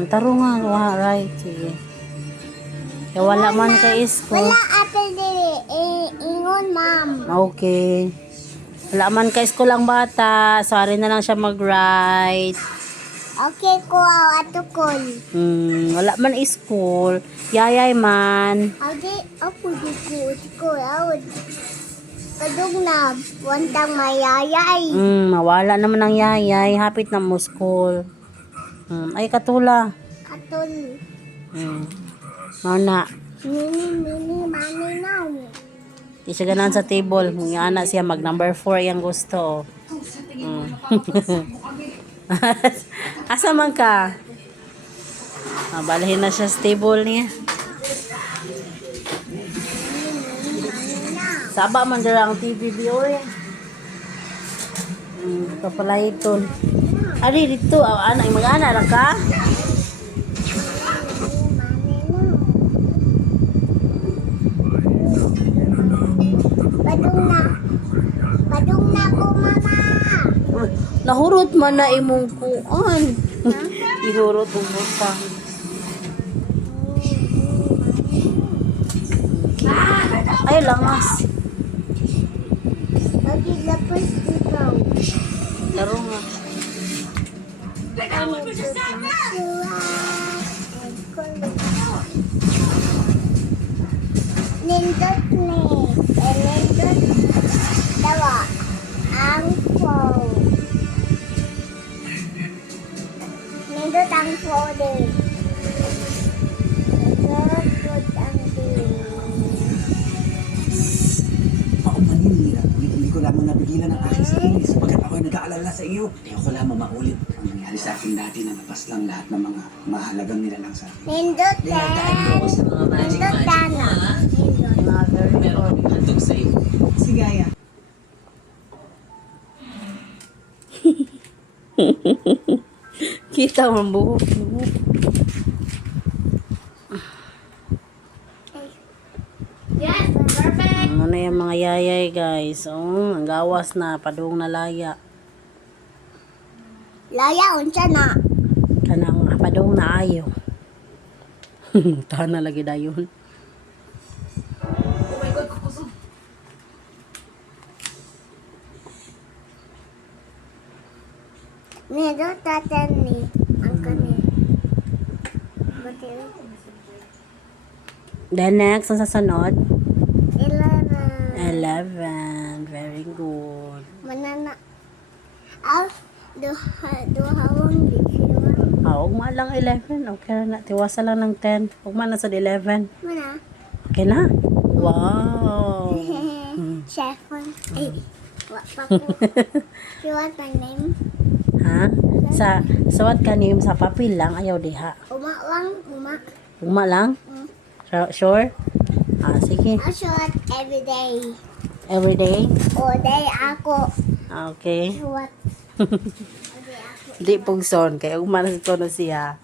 Ang taro nga, right. Sige. Kaya wala man kay isko. Wala ate dili. Ingon, ma'am. Okay. Wala man kay isko lang bata. Sorry na lang siya mag-write. Okay ko, ato kol. Wala man school. Yayay man. Ate, ako di ko. Awad. Padung na, wantang mayayay. Mawala naman ang yayay. Hapit na mo school. Ay, katula. Atol. Mauna. Mani now. Di siya ganahan sa table. Yung anak siya, mag number 4 yung gusto. Asa man ka? Balahin na siya sa table niya. Saba man dala ang TV viewer. Ito pala ito. Ari dito, anak, mag-anak lang ka? Padung na ko, mama. Nahurot man na imong kuan. Ihurot mo pa. Ay, langas. Lagi lapos ikaw. Laro nga. Nindot ni. Nindot dawa. Ang phone. Nindot ang phone din. Nindot ang din. Ako manilira, hindi ko lamang napigilan ang aking sarili sapagkat ako'y nag-aalala sa iyo. Ayaw ko lamang maulit ang nangyari sa akin dati na napaslang lahat ng mga mahalagang nilalang sa akin. Nindot din. Nindot dana. Nindot. Pero kami handog sa iyo. Si Gaya. Kita mo buhok. Yes, perfect. Ano yung mga yayay guys. Ang gawas na. Padung na laya. Laya, unsa na. Kanang padung na ayo. Tahan na lagi dayon. Nindot tatan ni. Ang kanin. Batil. Then next, ang sasunod. 11. 11. Very good. Manana. Duhawang bisiwa. Huwag man lang 11. Okay na. Tiwasa lang ng 10. Huwag man na sa 11. Mana? Okay na. Wow. Chefon. Ay. Wa pa po. What my name? Ha? Sawat kanim sa papel lang. Ayaw diha. Uma lang. Uma. Uma lang? Sure? Sige. I shot every day. Every day? All day ako. Okay. Shot. Di pong son. Kaya umana sa tono siya.